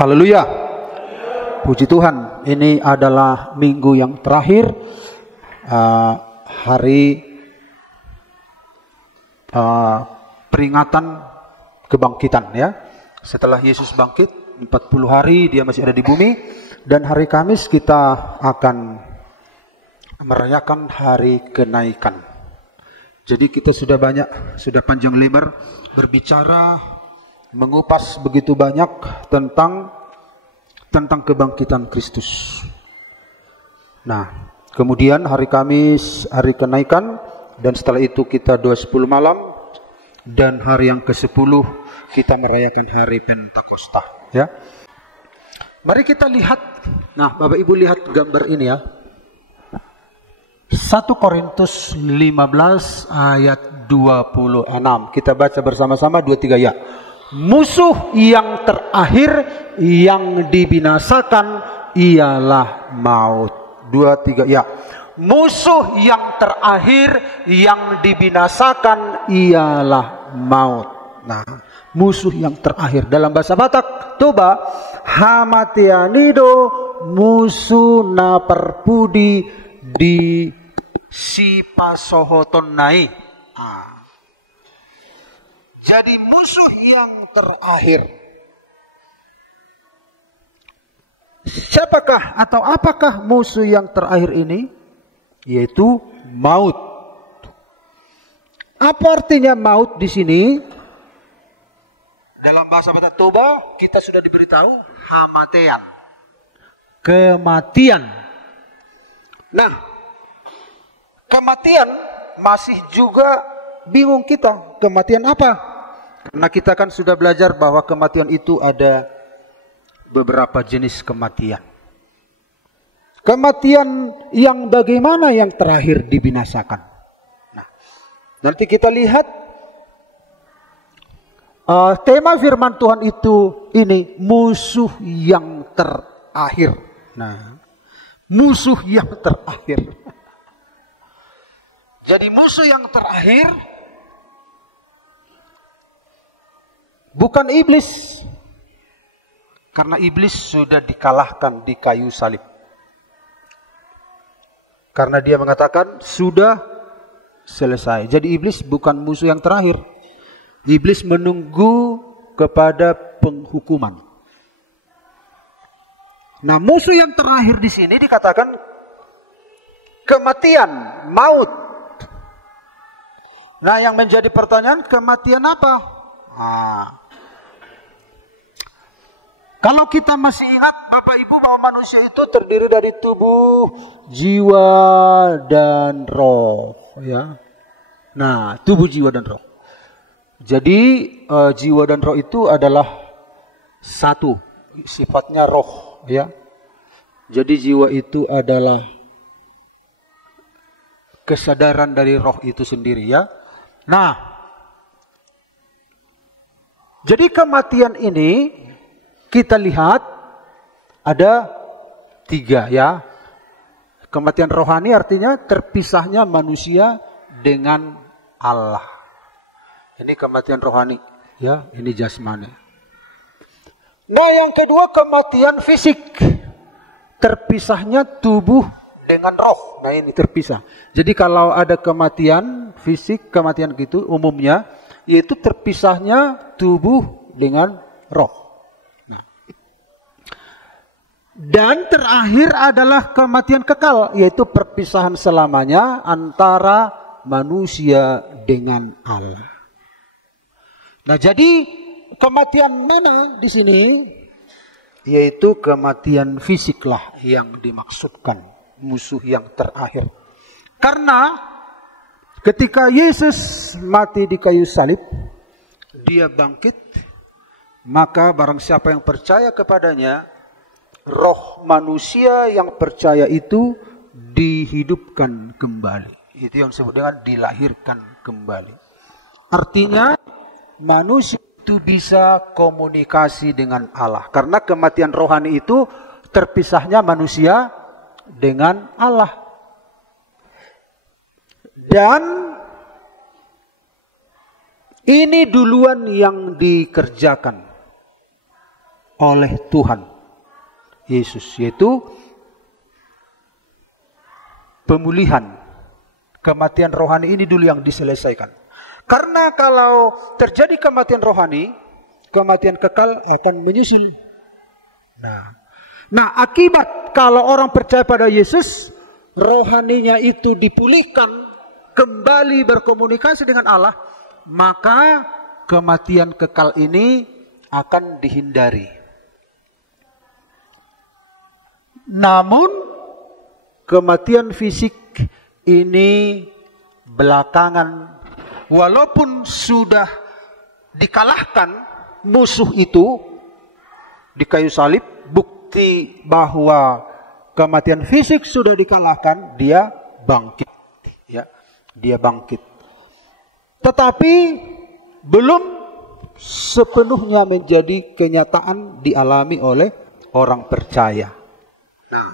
Haleluya. Puji Tuhan, ini adalah minggu yang terakhir, hari peringatan kebangkitan ya. Setelah Yesus bangkit 40 hari dia masih ada di bumi, dan hari Kamis kita akan merayakan hari kenaikan. Jadi kita sudah panjang lebar berbicara, mengupas begitu banyak tentang kebangkitan Kristus. Nah, kemudian hari Kamis hari kenaikan, dan setelah itu kita doa 10 malam, dan hari yang ke-10 kita merayakan hari Pentakosta ya. Mari kita lihat. Nah, Bapak Ibu lihat gambar ini ya. 1 Korintus 15 ayat 26. Kita baca bersama-sama 2-3 ya. Musuh yang terakhir yang dibinasakan ialah maut. 2-3 ya. Musuh yang terakhir yang dibinasakan ialah maut. Nah, musuh yang terakhir dalam bahasa Batak, coba hamatianido musuh na perpudi di sipasohotonai. Jadi musuh yang terakhir. Siapakah atau apakah musuh yang terakhir ini? Yaitu maut. Apa artinya maut di sini? Dalam bahasa Batak Toba kita sudah diberitahu hamatian. Kematian. Nah, kematian masih juga bingung kita. Kematian apa? Karena kita kan sudah belajar bahwa kematian itu ada beberapa jenis kematian. Kematian yang bagaimana yang terakhir dibinasakan. Nah, nanti kita lihat tema firman Tuhan ini musuh yang terakhir. Nah, musuh yang terakhir. Jadi musuh yang terakhir bukan iblis. Karena iblis sudah dikalahkan di kayu salib. Karena dia mengatakan sudah selesai. Jadi iblis bukan musuh yang terakhir. Iblis menunggu kepada penghukuman. Nah, musuh yang terakhir di sini dikatakan kematian, maut. Nah, yang menjadi pertanyaan, kematian apa? Nah, kalau kita masih ingat Bapak Ibu bahwa manusia itu terdiri dari tubuh, jiwa, dan roh ya. Nah, tubuh, jiwa, dan roh. Jadi jiwa dan roh itu adalah satu, sifatnya roh ya. Jadi jiwa itu adalah kesadaran dari roh itu sendiri ya. Nah, jadi kematian ini kita lihat ada 3 ya. Kematian rohani artinya terpisahnya manusia dengan Allah. Ini kematian rohani ya, ini jasmani. Nah, yang kedua kematian fisik. Terpisahnya tubuh dengan roh. Nah, ini terpisah. Jadi kalau ada kematian fisik, kematian gitu umumnya yaitu terpisahnya tubuh dengan roh. Nah, dan terakhir adalah kematian kekal, yaitu perpisahan selamanya antara manusia dengan Allah. Nah, jadi kematian mana di sini? Yaitu kematian fisiklah yang dimaksudkan, musuh yang terakhir. Karena ketika Yesus mati di kayu salib, dia bangkit, maka barang siapa yang percaya kepadanya, roh manusia yang percaya itu dihidupkan kembali. Itu yang disebut dengan dilahirkan kembali. Artinya manusia itu bisa komunikasi dengan Allah. Karena kematian rohani itu terpisahnya manusia dengan Allah. Dan ini duluan yang dikerjakan oleh Tuhan Yesus, yaitu pemulihan. Kematian rohani ini dulu yang diselesaikan. Karena kalau terjadi kematian rohani, kematian kekal akan menyusul. Nah, akibat kalau orang percaya pada Yesus, rohaninya itu dipulihkan, kembali berkomunikasi dengan Allah, maka kematian kekal ini akan dihindari. Namun kematian fisik ini belakangan, walaupun sudah dikalahkan musuh itu di kayu salib, bukti bahwa kematian fisik sudah dikalahkan, dia bangkit. Ya, dia bangkit. Tetapi belum sepenuhnya menjadi kenyataan dialami oleh orang percaya. Nah,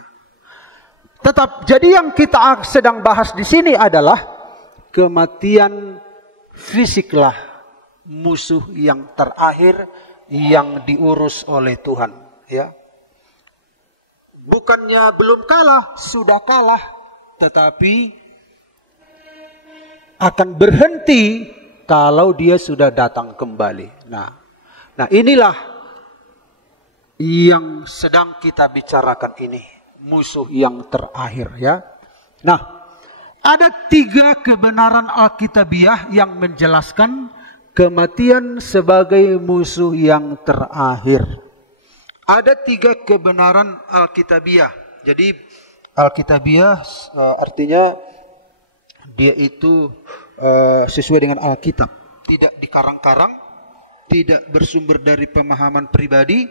tetap jadi yang kita sedang bahas di sini adalah kematian fisiklah musuh yang terakhir yang diurus oleh Tuhan, ya. Bukannya belum kalah, sudah kalah, tetapi akan berhenti kalau dia sudah datang kembali. Nah, inilah yang sedang kita bicarakan ini, musuh yang terakhir, ya. Nah, ada 3 kebenaran Alkitabiah yang menjelaskan kematian sebagai musuh yang terakhir. Ada 3 kebenaran Alkitabiah. Jadi Alkitabiah artinya dia itu sesuai dengan Alkitab, tidak dikarang-karang, tidak bersumber dari pemahaman pribadi,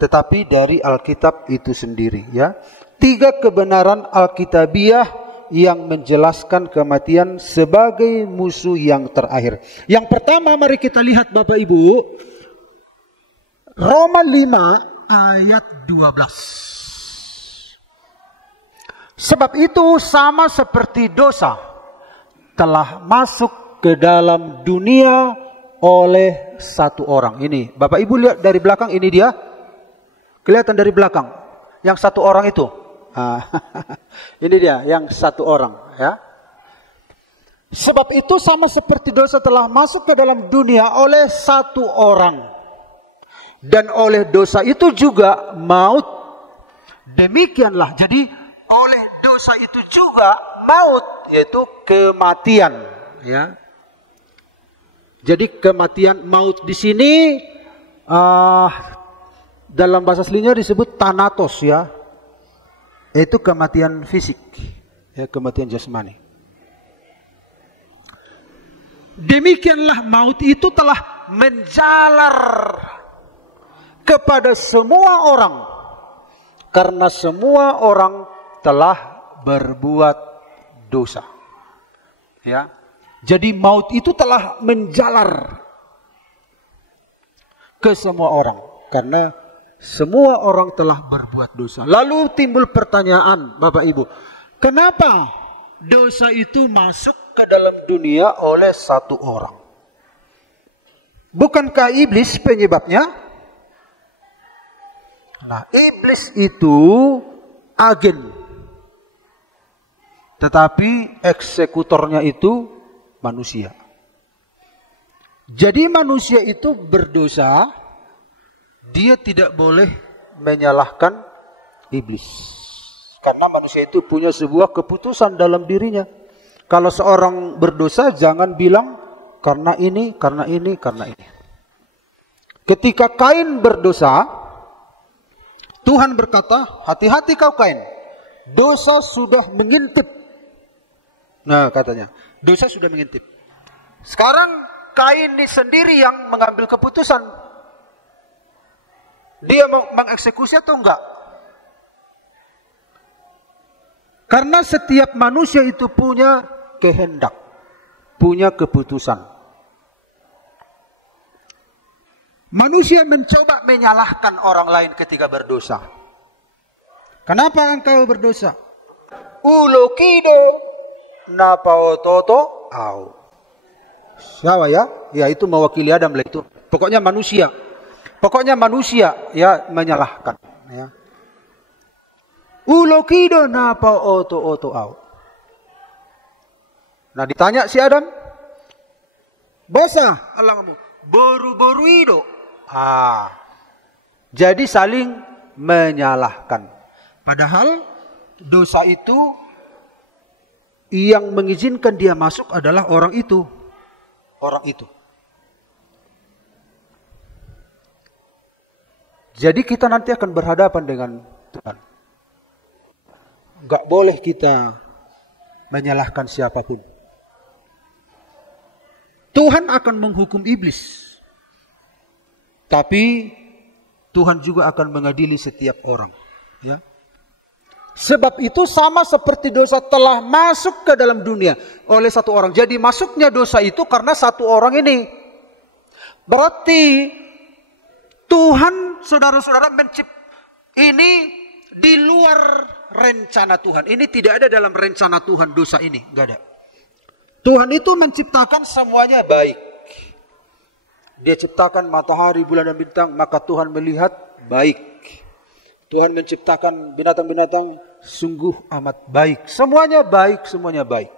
tetapi dari Alkitab itu sendiri, ya. 3 kebenaran Alkitabiah yang menjelaskan kematian sebagai musuh yang terakhir. Yang pertama, mari kita lihat Bapak Ibu, Roma 5 ayat 12. Sebab itu sama seperti dosa telah masuk ke dalam dunia oleh satu orang. Ini Bapak Ibu lihat dari belakang, ini dia. Kelihatan dari belakang. Yang satu orang itu. Ini dia yang satu orang, ya. Sebab itu sama seperti dosa telah masuk ke dalam dunia oleh satu orang. Dan oleh dosa itu juga maut. Demikianlah. Jadi oleh dosa itu juga maut, yaitu kematian, ya. Jadi kematian, maut di sini dalam bahasa aslinya disebut thanatos, ya. Itu kematian fisik, ya, kematian jasmani. Demikianlah maut itu telah menjalar kepada semua orang, karena semua orang telah berbuat dosa, ya. Jadi maut itu telah menjalar ke semua orang, karena semua orang telah berbuat dosa. Lalu timbul pertanyaan, Bapak Ibu, kenapa dosa itu masuk ke dalam dunia oleh satu orang? Bukankah iblis penyebabnya? Nah, iblis itu agen, tetapi eksekutornya itu manusia. Jadi manusia itu berdosa, dia tidak boleh menyalahkan iblis. Karena manusia itu punya sebuah keputusan dalam dirinya. Kalau seorang berdosa, jangan bilang karena ini, karena ini, karena ini. Ketika Kain berdosa, Tuhan berkata, hati-hati kau Kain, dosa sudah mengintip. Nah, katanya, dosa sudah mengintip. Sekarang Kain ini sendiri yang mengambil keputusan. Dia mau mengeksekusi atau enggak? Karena setiap manusia itu punya kehendak, punya keputusan. Manusia mencoba menyalahkan orang lain ketika berdosa. Kenapa engkau berdosa? Ulo kido napao toto au. Siapa ya? Ya itu mewakili Adam lah itu. Pokoknya manusia. Pokoknya manusia ya menyalahkan. Ya. Ulo kido napa oto au. Nah ditanya si Adam, basa Allah kamu boru-boru ido. Jadi saling menyalahkan. Padahal dosa itu yang mengizinkan dia masuk adalah orang itu. Orang itu. Jadi kita nanti akan berhadapan dengan Tuhan. Gak boleh kita menyalahkan siapapun. Tuhan akan menghukum iblis. Tapi Tuhan juga akan mengadili setiap orang. Ya. Sebab itu sama seperti dosa telah masuk ke dalam dunia oleh satu orang. Jadi masuknya dosa itu karena satu orang ini. Berarti Tuhan, saudara-saudara, ini di luar rencana Tuhan. Ini tidak ada dalam rencana Tuhan dosa ini. Enggak ada. Tuhan itu menciptakan semuanya baik. Dia ciptakan matahari, bulan dan bintang, maka Tuhan melihat baik. Tuhan menciptakan binatang-binatang sungguh amat baik. Semuanya baik, semuanya baik.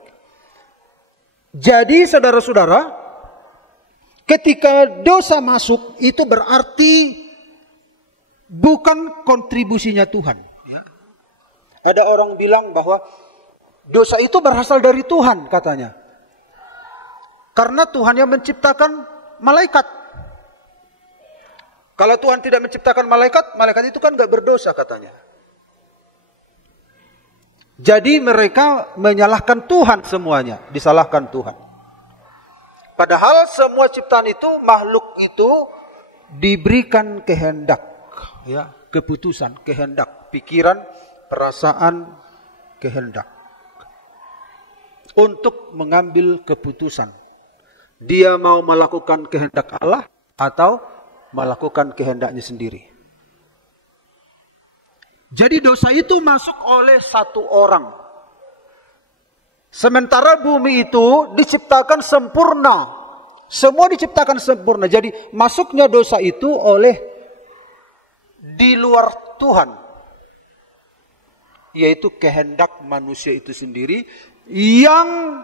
Jadi saudara-saudara, ketika dosa masuk itu berarti bukan kontribusinya Tuhan. Ya. Ada orang bilang bahwa dosa itu berasal dari Tuhan katanya. Karena Tuhan yang menciptakan malaikat. Kalau Tuhan tidak menciptakan malaikat, malaikat itu kan gak berdosa katanya. Jadi mereka menyalahkan Tuhan semuanya, disalahkan Tuhan. Padahal semua ciptaan itu, makhluk itu diberikan kehendak, ya, keputusan, kehendak, pikiran, perasaan, kehendak. Untuk mengambil keputusan. Dia mau melakukan kehendak Allah atau melakukan kehendaknya sendiri. Jadi dosa itu masuk oleh satu orang. Sementara bumi itu diciptakan sempurna. Semua diciptakan sempurna. Jadi masuknya dosa itu oleh di luar Tuhan. Yaitu kehendak manusia itu sendiri yang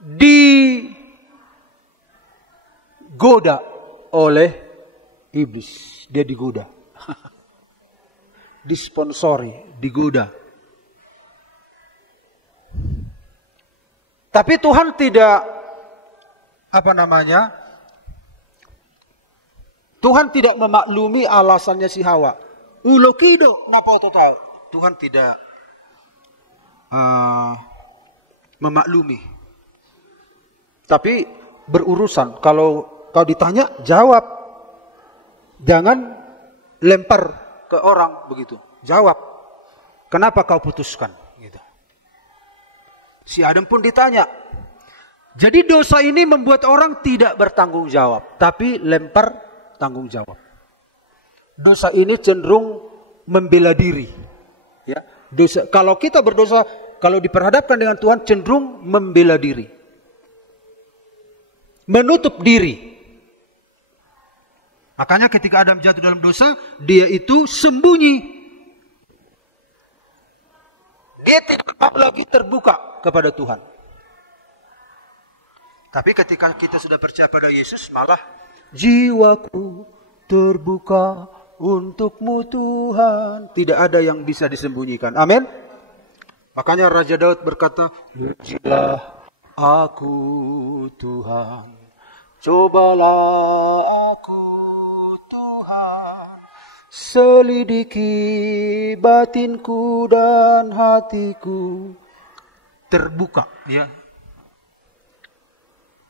digoda oleh iblis. Dia digoda. Disponsori, digoda. Tapi Tuhan tidak Tuhan tidak memaklumi alasannya si Hawa. Ulokido napa total. Tuhan tidak memaklumi. Tapi berurusan. Kalau kau ditanya, jawab. Jangan lempar ke orang begitu. Jawab. Kenapa kau putuskan? Gitu. Si Adam pun ditanya. Jadi dosa ini membuat orang tidak bertanggung jawab. Tapi lempar tanggung jawab. Dosa ini cenderung membela diri. Ya, dosa, kalau kita berdosa, kalau diperhadapkan dengan Tuhan cenderung membela diri. Menutup diri. Makanya ketika Adam jatuh dalam dosa, dia itu sembunyi. Dia tidak lagi terbuka kepada Tuhan. Tapi ketika kita sudah percaya pada Yesus, malah jiwaku terbuka untukmu Tuhan. Tidak ada yang bisa disembunyikan. Amin. Makanya Raja Daud berkata, pujilah aku Tuhan, cobalah aku Tuhan, selidiki batinku dan hatiku. Terbuka, ya.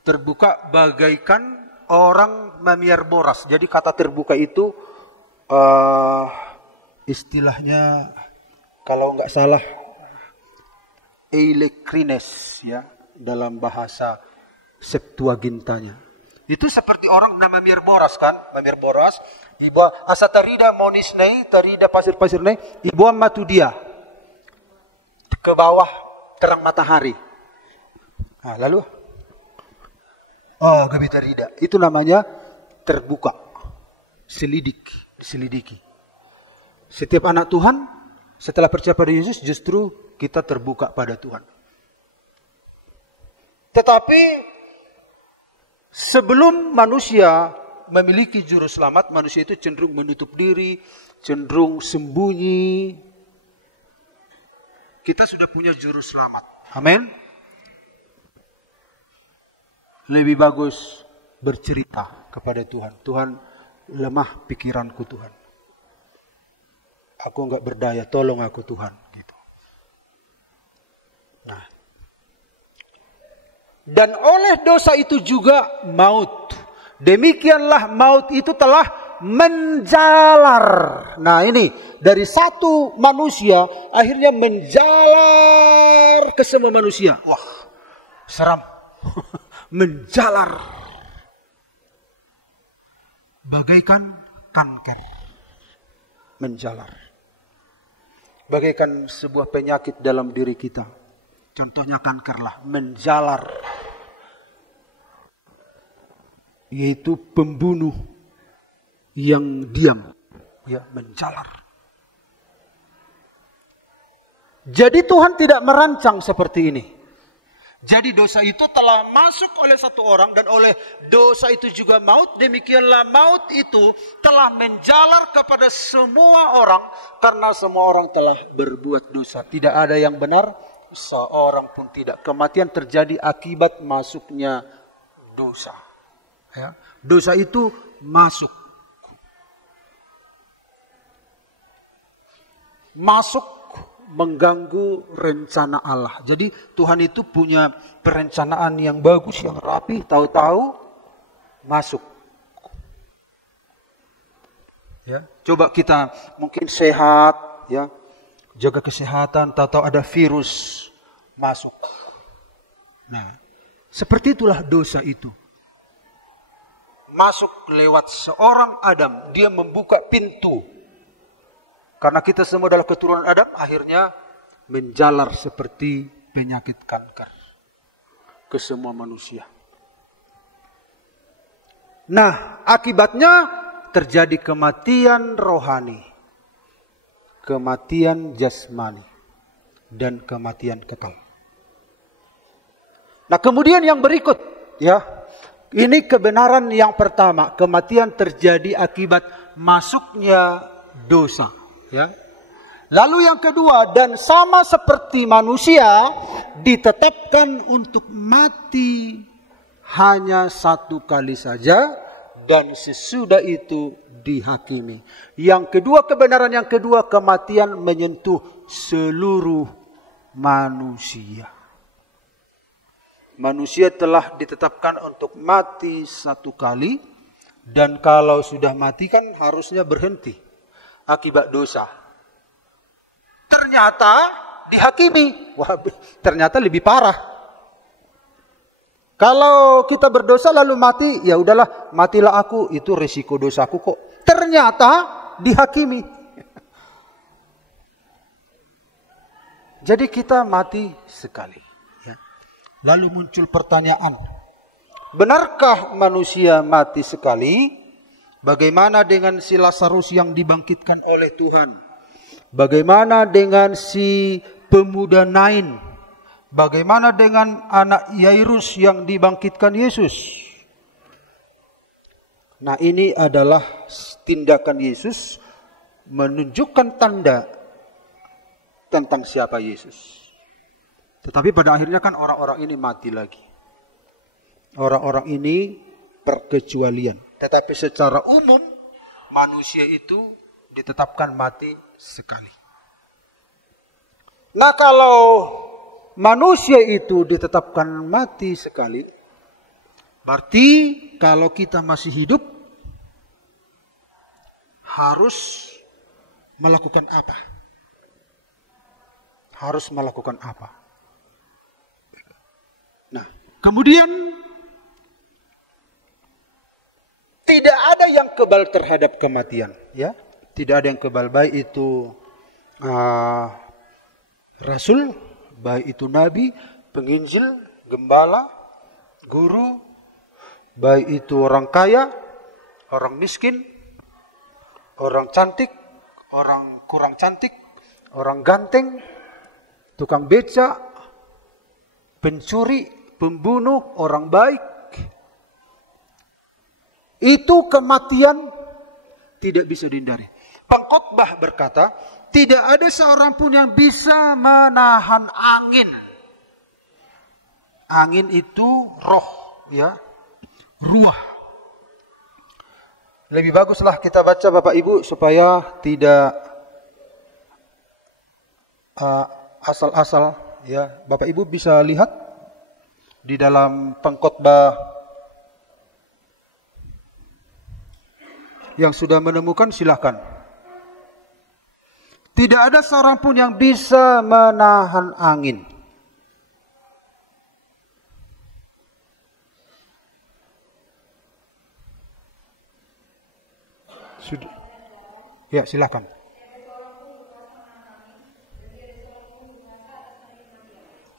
Terbuka bagaikan orang memiar boras. Jadi kata terbuka itu istilahnya kalau nggak salah eilekrines, ya, dalam bahasa Septuagintanya. Itu seperti orang memiar boras kan, memiar boras. Ibu asatarida monisnei, tarida pasir-pasirnei, ibu matu dia ke bawah terang matahari. Nah, lalu gabita rida. Itu namanya terbuka. diselidiki. Setiap anak Tuhan setelah percaya pada Yesus justru kita terbuka pada Tuhan. Tetapi sebelum manusia memiliki juru selamat, manusia itu cenderung menutup diri, cenderung sembunyi. Kita sudah punya juru selamat. Amin. Lebih bagus bercerita kepada Tuhan. Tuhan, lemah pikiranku Tuhan. Aku enggak berdaya, tolong aku Tuhan. Gitu. Nah. Dan oleh dosa itu juga maut. Demikianlah maut itu telah menjalar. Nah ini, dari satu manusia akhirnya menjalar ke semua manusia. Wah, seram. Menjalar. Bagaikan kanker. Menjalar. Bagaikan sebuah penyakit dalam diri kita. Contohnya kanker lah, menjalar. Yaitu pembunuh yang diam, ya, menjalar. Jadi Tuhan tidak merancang seperti ini. Jadi dosa itu telah masuk oleh satu orang dan oleh dosa itu juga maut. Demikianlah maut itu telah menjalar kepada semua orang karena semua orang telah berbuat dosa. Tidak ada yang benar, seorang pun tidak. Kematian terjadi akibat masuknya dosa. Ya. Dosa itu masuk. Mengganggu rencana Allah. Jadi Tuhan itu punya perencanaan yang bagus, yang rapi, tahu-tahu masuk. Ya, coba kita mungkin sehat, ya, jaga kesehatan, tahu-tahu ada virus masuk. Nah, seperti itulah dosa itu. Masuk lewat seorang Adam, dia membuka pintu. Karena kita semua adalah keturunan Adam, akhirnya menjalar seperti penyakit kanker ke semua manusia. Nah, akibatnya terjadi kematian rohani, kematian jasmani, dan kematian kekal. Nah, kemudian yang berikut, ya, ini kebenaran yang pertama, kematian terjadi akibat masuknya dosa. Ya. Lalu yang kedua, dan sama seperti manusia ditetapkan untuk mati hanya satu kali saja dan sesudah itu dihakimi. Yang kedua, kebenaran yang kedua, kematian menyentuh seluruh manusia. Manusia telah ditetapkan untuk mati satu kali dan kalau sudah mati kan harusnya berhenti. Akibat dosa. Ternyata dihakimi. Wah, ternyata lebih parah. Kalau kita berdosa lalu mati, ya udahlah, matilah aku, itu resiko dosaku kok. Ternyata dihakimi. Jadi kita mati sekali. Ya. Lalu muncul pertanyaan. Benarkah manusia mati sekali? Bagaimana dengan si Lazarus yang dibangkitkan oleh Tuhan? Bagaimana dengan si pemuda Nain? Bagaimana dengan anak Yairus yang dibangkitkan Yesus? Nah, ini adalah tindakan Yesus menunjukkan tanda tentang siapa Yesus. Tetapi pada akhirnya kan orang-orang ini mati lagi. Orang-orang ini perkecualian. Tetapi secara umum manusia itu ditetapkan mati sekali. Nah, kalau manusia itu ditetapkan mati sekali, berarti kalau kita masih hidup harus melakukan apa? Harus melakukan apa? Nah, kemudian tidak ada yang kebal terhadap kematian, ya. Tidak ada yang kebal, baik itu rasul, baik itu nabi, penginjil, gembala, guru, baik itu orang kaya, orang miskin, orang cantik, orang kurang cantik, orang ganteng, tukang beca, pencuri, pembunuh, orang baik. Itu kematian tidak bisa dihindari. Pengkhotbah berkata, tidak ada seorang pun yang bisa menahan angin. Angin itu roh, ya, ruah. Lebih baguslah kita baca Bapak Ibu supaya tidak asal-asal, ya. Bapak Ibu bisa lihat di dalam Pengkhotbah yang sudah menemukan, silahkan. Tidak ada seorang pun yang bisa menahan angin. Sudah. Ya, silahkan.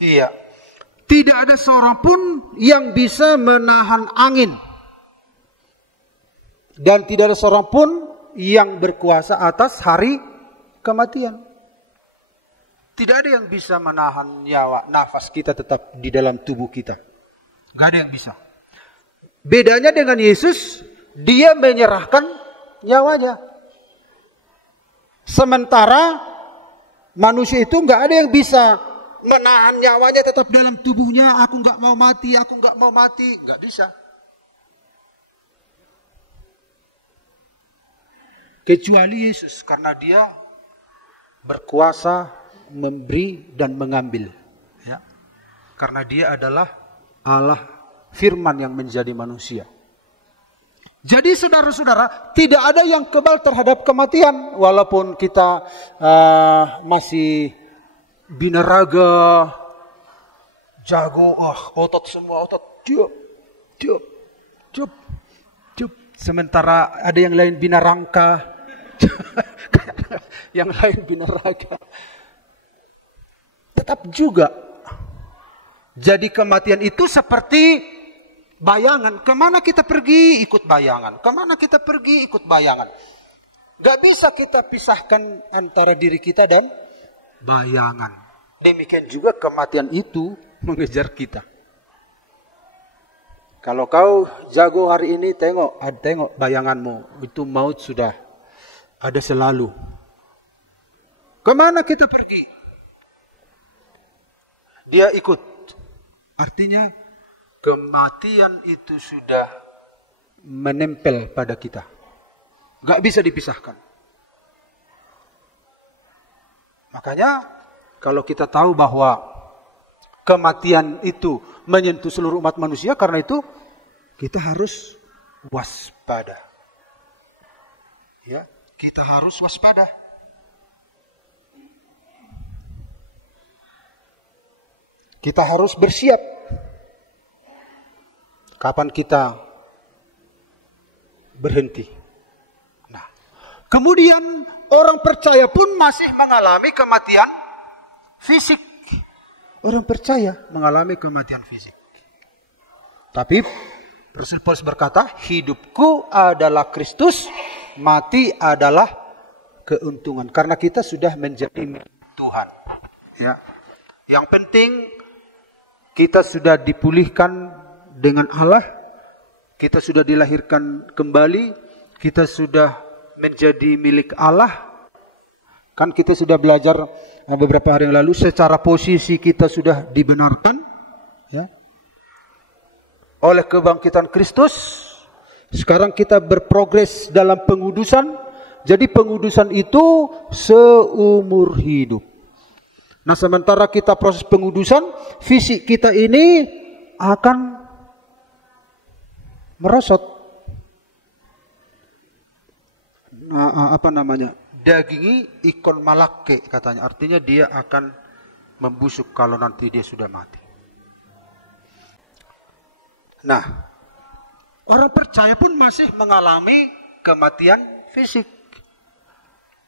Iya. Tidak ada seorang pun yang bisa menahan angin. Dan tidak ada seorang pun yang berkuasa atas hari kematian. Tidak ada yang bisa menahan nyawa, nafas kita tetap di dalam tubuh kita. Gak ada yang bisa. Bedanya dengan Yesus, dia menyerahkan nyawanya. Sementara manusia itu gak ada yang bisa menahan nyawanya tetap dalam tubuhnya. Aku gak mau mati, aku gak mau mati. Gak bisa. Kecuali Yesus, karena dia berkuasa memberi dan mengambil, ya. Karena dia adalah Allah firman yang menjadi manusia. Jadi saudara-saudara, tidak ada yang kebal terhadap kematian. Walaupun kita masih binaraga, jago, otot semua otot, cup. Sementara ada yang lain binarangka, yang lain binaraga. Tetap juga. Jadi kematian itu seperti bayangan. Kemana kita pergi, ikut bayangan. Kemana kita pergi, ikut bayangan. Gak bisa kita pisahkan antara diri kita dan bayangan. Demikian juga kematian itu mengejar kita. Kalau kau jago hari ini, tengok bayanganmu. Itu maut sudah ada selalu. Kemana kita pergi? Dia ikut. Artinya kematian itu sudah menempel pada kita. Gak bisa dipisahkan. Makanya kalau kita tahu bahwa kematian itu menyentuh seluruh umat manusia, karena itu kita harus waspada. Ya, kita harus waspada. Kita harus bersiap. Kapan kita berhenti? Nah, kemudian orang percaya pun masih mengalami kematian fisik. Orang percaya mengalami kematian fisik. Tapi Rasul Paulus berkata, hidupku adalah Kristus, mati adalah keuntungan. Karena kita sudah menjadi Tuhan. Ya. Yang penting kita sudah dipulihkan dengan Allah. Kita sudah dilahirkan kembali. Kita sudah menjadi milik Allah. Kan kita sudah belajar beberapa hari yang lalu, secara posisi kita sudah dibenarkan, ya, oleh kebangkitan Kristus. Sekarang kita berprogres dalam pengudusan. Jadi pengudusan itu seumur hidup. Nah, sementara kita proses pengudusan, fisik kita ini akan merosot. Nah, apa namanya? Dagingi ikon malake katanya. Artinya dia akan membusuk kalau nanti dia sudah mati. Nah, orang percaya pun masih mengalami kematian fisik.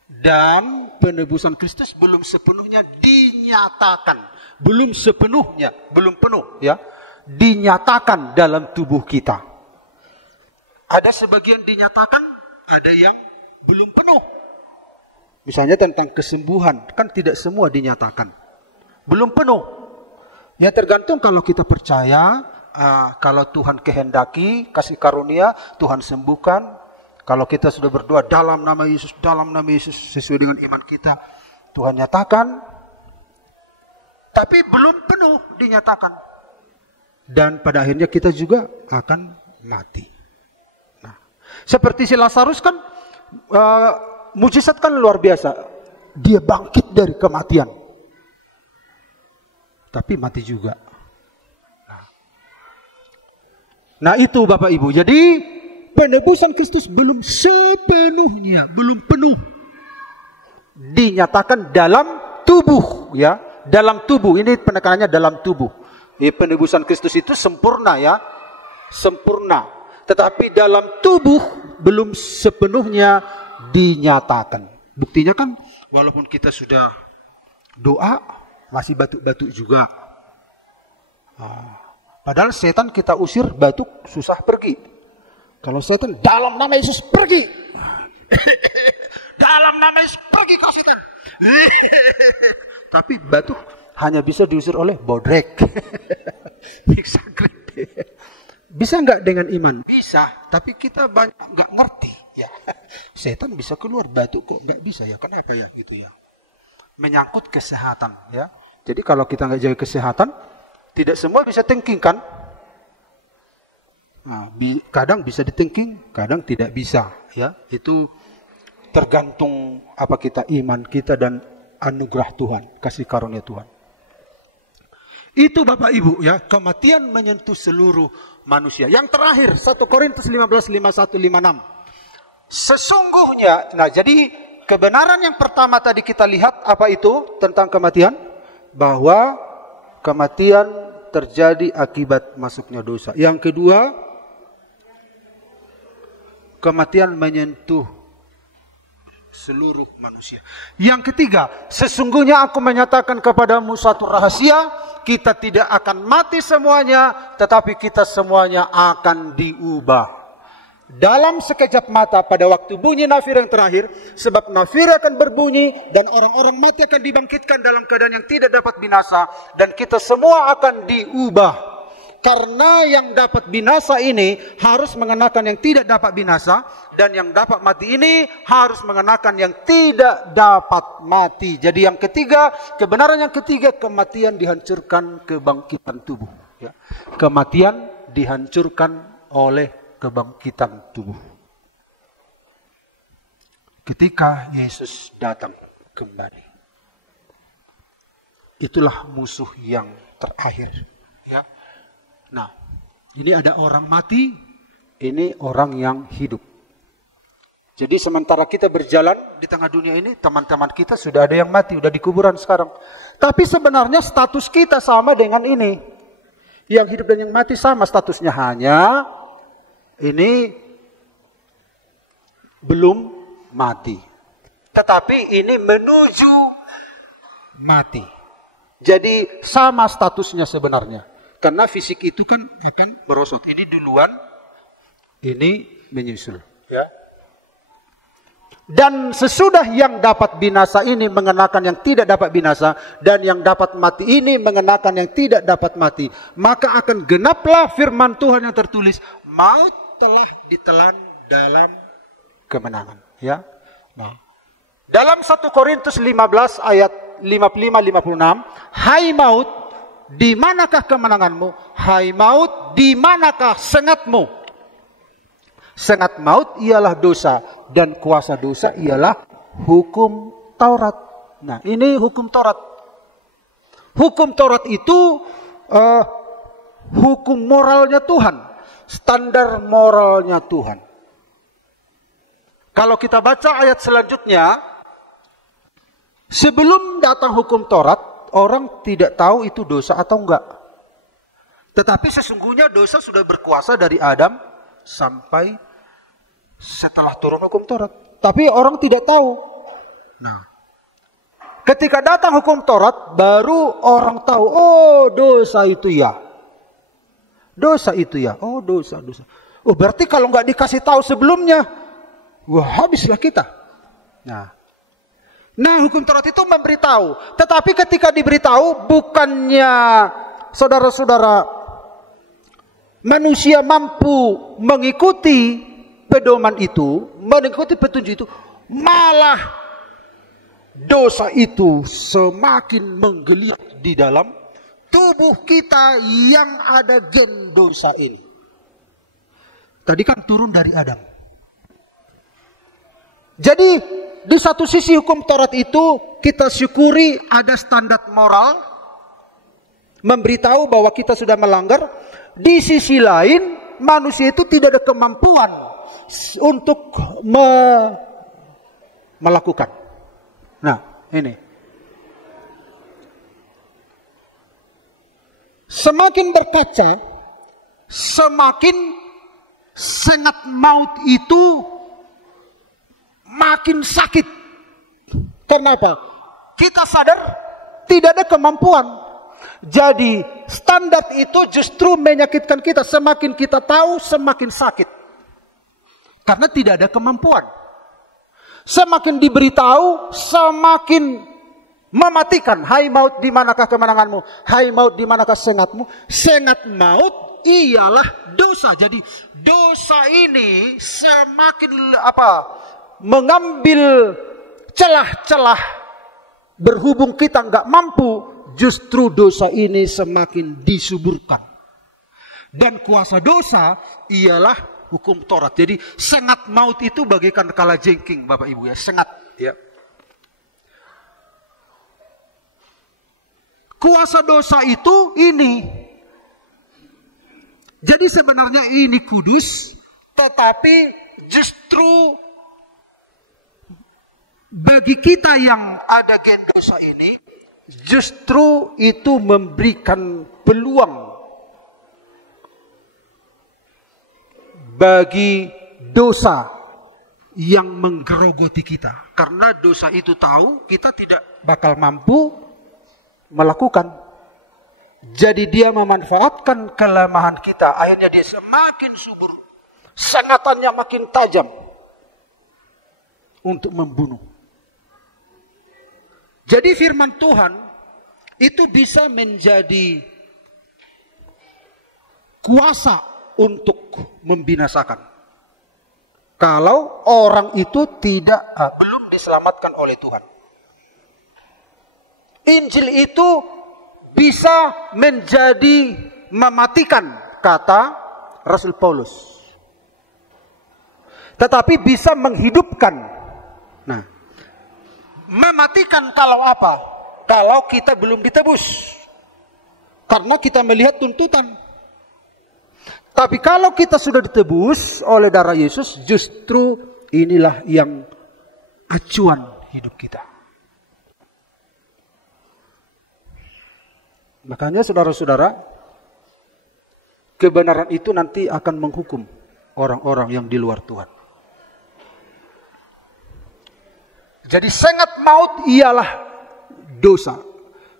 Dan penebusan Kristus belum sepenuhnya dinyatakan. Belum sepenuhnya, belum penuh, ya, dinyatakan dalam tubuh kita. Ada sebagian dinyatakan, ada yang belum penuh. Misalnya tentang kesembuhan, kan tidak semua dinyatakan. Belum penuh. Ya tergantung kalau kita percaya, kalau Tuhan kehendaki, kasih karunia, Tuhan sembuhkan. Kalau kita sudah berdoa dalam nama Yesus, sesuai dengan iman kita, Tuhan nyatakan. Tapi belum penuh dinyatakan. Dan pada akhirnya kita juga akan mati. Nah, seperti si Lazarus kan, mujizat kan luar biasa. Dia bangkit dari kematian. Tapi mati juga. Nah itu Bapak Ibu. Jadi penebusan Kristus belum sepenuhnya, belum penuh dinyatakan dalam tubuh, ya, dalam tubuh. Ini penekanannya dalam tubuh. Ya, penebusan Kristus itu sempurna, ya, sempurna. Tetapi dalam tubuh belum sepenuhnya dinyatakan. Buktinya kan, walaupun kita sudah doa, masih batuk-batuk juga. Padahal setan kita usir, batuk susah pergi. Kalau setan dalam nama Yesus pergi. Dalam nama Yesus pergi kau setan. Tapi batuk hanya bisa diusir oleh bodrek. Bisa nggak dengan iman? Bisa. Tapi kita banyak nggak ngerti. Ya. Setan bisa keluar, batuk kok nggak bisa ya? Kenapa ya? Gitu ya. Menyangkut kesehatan, ya. Jadi kalau kita nggak jaga kesehatan, tidak semua bisa thinking kan? Nah, kadang bisa dithinking, kadang tidak bisa, ya. Itu tergantung apa kita, iman kita dan anugerah Tuhan, kasih karunia Tuhan. Itu Bapak Ibu, ya, kematian menyentuh seluruh manusia. Yang terakhir 1 Korintus 15, 51, 56. Sesungguhnya, nah jadi kebenaran yang pertama tadi kita lihat apa itu tentang kematian? Bahwa kematian terjadi akibat masuknya dosa. Yang kedua, kematian menyentuh seluruh manusia. Yang ketiga, sesungguhnya aku menyatakan kepadamu satu rahasia, kita tidak akan mati semuanya, tetapi kita semuanya akan diubah. Dalam sekejap mata pada waktu bunyi nafir yang terakhir, sebab nafir akan berbunyi dan orang-orang mati akan dibangkitkan dalam keadaan yang tidak dapat binasa, dan kita semua akan diubah. Karena yang dapat binasa ini harus mengenakan yang tidak dapat binasa, dan yang dapat mati ini harus mengenakan yang tidak dapat mati. Jadi yang ketiga, kebenaran yang ketiga, kematian dihancurkan kebangkitan tubuh. Ya. Kematian dihancurkan oleh kebangkitan tubuh. Ketika Yesus datang kembali, itulah musuh yang terakhir. Ya. Nah, ini ada orang mati, ini orang yang hidup. Jadi sementara kita berjalan di tengah dunia ini, teman-teman kita sudah ada yang mati, sudah di kuburan sekarang. Tapi sebenarnya status kita sama dengan ini. Yang hidup dan yang mati sama statusnya, hanya ini belum mati. Tetapi ini menuju mati. Jadi sama statusnya sebenarnya. Karena fisik itu kan akan merosot. Ini duluan, ini menyusul. Ya. Dan sesudah yang dapat binasa ini mengenakan yang tidak dapat binasa, dan yang dapat mati ini mengenakan yang tidak dapat mati, maka akan genaplah firman Tuhan yang tertulis, maut telah ditelan dalam kemenangan. Ya. Nah, dalam 1 Korintus 15 ayat 55-56, hai maut, di manakah kemenanganmu? Hai maut, di manakah sengatmu? Sengat maut ialah dosa, dan kuasa dosa ialah hukum Taurat. Nah, ini hukum Taurat. Hukum Taurat itu hukum moralnya Tuhan, standar moralnya Tuhan. Kalau kita baca ayat selanjutnya, sebelum datang hukum Taurat, orang tidak tahu itu dosa atau enggak. Tetapi sesungguhnya dosa sudah berkuasa dari Adam sampai setelah turun hukum Taurat. Tapi orang tidak tahu. Nah, ketika datang hukum Taurat, baru orang tahu, oh dosa itu ya. Dosa itu ya. Oh dosa. Oh berarti kalau enggak dikasih tahu sebelumnya, wah habislah kita. Nah, hukum Taurat itu memberitahu. Tetapi ketika diberitahu, bukannya saudara-saudara manusia mampu mengikuti pedoman itu, mengikuti petunjuk itu, malah dosa itu semakin menggeliat di dalam tubuh kita yang ada gen dosa ini. Tadi kan turun dari Adam. Jadi di satu sisi hukum Taurat itu kita syukuri ada standar moral, memberitahu bahwa kita sudah melanggar. Di sisi lain manusia itu tidak ada kemampuan untuk melakukan. Nah, ini. Semakin berkaca, semakin sengat maut itu makin sakit. Kenapa? Kita sadar tidak ada kemampuan. Jadi standar itu justru menyakitkan kita. Semakin kita tahu, semakin sakit. Karena tidak ada kemampuan. Semakin diberitahu, semakin mematikan. Hai maut, di manakah kemenanganmu? Hai maut, di manakah sengatmu? Sengat maut ialah dosa. Jadi dosa ini semakin mengambil celah-celah. Berhubung kita nggak mampu, justru dosa ini semakin disuburkan. Dan kuasa dosa ialah hukum Taurat. Jadi sengat maut itu bagaikan kalajengking, Bapak Ibu ya, sengat ya. Kuasa dosa itu ini. Jadi sebenarnya ini kudus, tetapi justru bagi kita yang ada gen dosa ini, justru itu memberikan peluang bagi dosa yang menggerogoti kita. Karena dosa itu tahu kita tidak bakal mampu melakukan. Jadi dia memanfaatkan kelemahan kita. Akhirnya dia semakin subur. Sengatannya makin tajam untuk membunuh. Jadi firman Tuhan itu bisa menjadi kuasa untuk membinasakan. Kalau orang itu belum diselamatkan oleh Tuhan. Injil itu bisa menjadi mematikan, kata Rasul Paulus. Tetapi bisa menghidupkan. Nah, mematikan kalau apa? Kalau kita belum ditebus. Karena kita melihat tuntutan. Tapi kalau kita sudah ditebus oleh darah Yesus, justru inilah yang acuan hidup kita. Makanya saudara-saudara, kebenaran itu nanti akan menghukum orang-orang yang di luar Tuhan. Jadi sengat maut ialah dosa.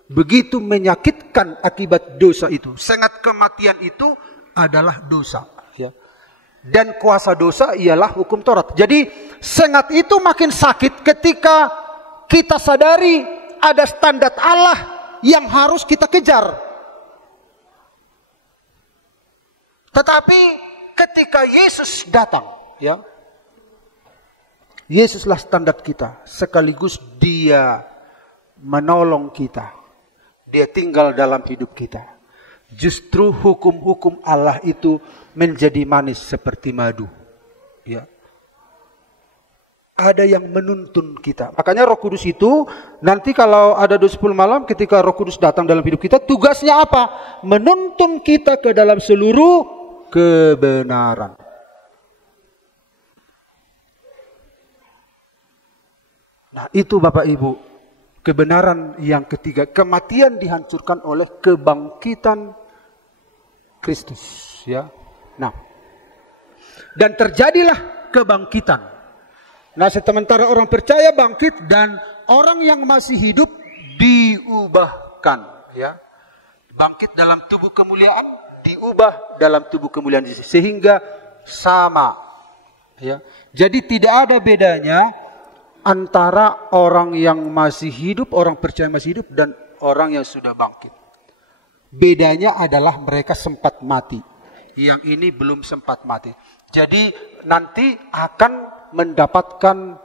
Begitu menyakitkan akibat dosa itu. Sengat kematian itu adalah dosa. Ya. Dan kuasa dosa ialah hukum Taurat. Jadi sengat itu makin sakit ketika kita sadari ada standar Allah yang harus kita kejar. Tetapi ketika Yesus datang, ya, Yesuslah standar kita. Sekaligus dia menolong kita. Dia tinggal dalam hidup kita. Justru hukum-hukum Allah itu menjadi manis seperti madu. Ya. Ada yang menuntun kita. Makanya Roh Kudus itu nanti kalau ada 10 malam ketika Roh Kudus datang dalam hidup kita, tugasnya apa? Menuntun kita ke dalam seluruh kebenaran. Nah, itu Bapak Ibu, kebenaran yang ketiga. Kematian dihancurkan oleh kebangkitan Kristus, ya. Nah, dan terjadilah kebangkitan. Nah, sementara orang percaya bangkit dan orang yang masih hidup diubahkan, ya. Bangkit dalam tubuh kemuliaan, diubah dalam tubuh kemuliaan Yesus, sehingga sama, ya. Jadi tidak ada bedanya antara orang yang masih hidup, orang percaya masih hidup, dan orang yang sudah bangkit. Bedanya adalah mereka sempat mati. Yang ini belum sempat mati. Jadi nanti akan mendapatkan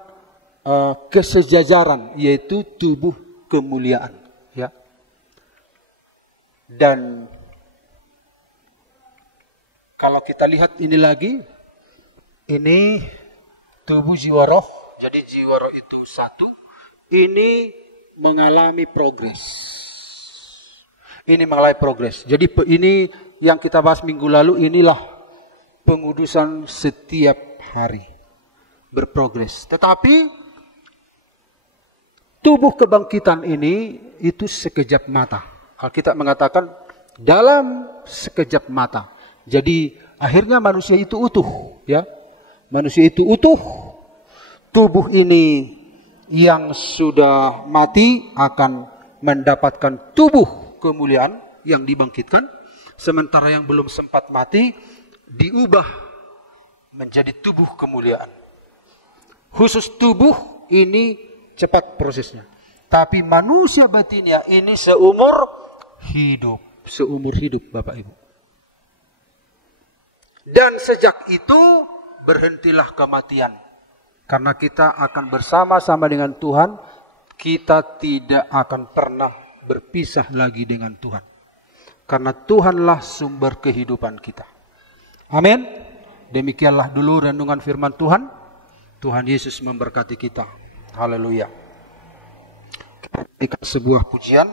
kesejajaran, yaitu tubuh kemuliaan. Ya. Dan kalau kita lihat ini lagi, ini tubuh jiwa roh. Jadi jiwa roh itu satu. Ini mengalami progres. Ini mengalami progres. Jadi ini yang kita bahas minggu lalu, inilah pengudusan setiap hari. Berprogres. Tetapi tubuh kebangkitan ini itu sekejap mata. Alkitab mengatakan dalam sekejap mata. Jadi akhirnya manusia itu utuh, ya. Manusia itu utuh. Tubuh ini yang sudah mati akan mendapatkan tubuh kemuliaan yang dibangkitkan, sementara yang belum sempat mati diubah menjadi tubuh kemuliaan. Khusus tubuh ini cepat prosesnya. Tapi manusia batinnya ini seumur hidup. Seumur hidup, Bapak Ibu. Dan sejak itu berhentilah kematian. Karena kita akan bersama-sama dengan Tuhan, kita tidak akan pernah berpisah lagi dengan Tuhan. Karena Tuhanlah sumber kehidupan kita. Amin. Demikianlah dulu renungan firman Tuhan. Tuhan Yesus memberkati kita. Haleluya. Kita sebuah pujian.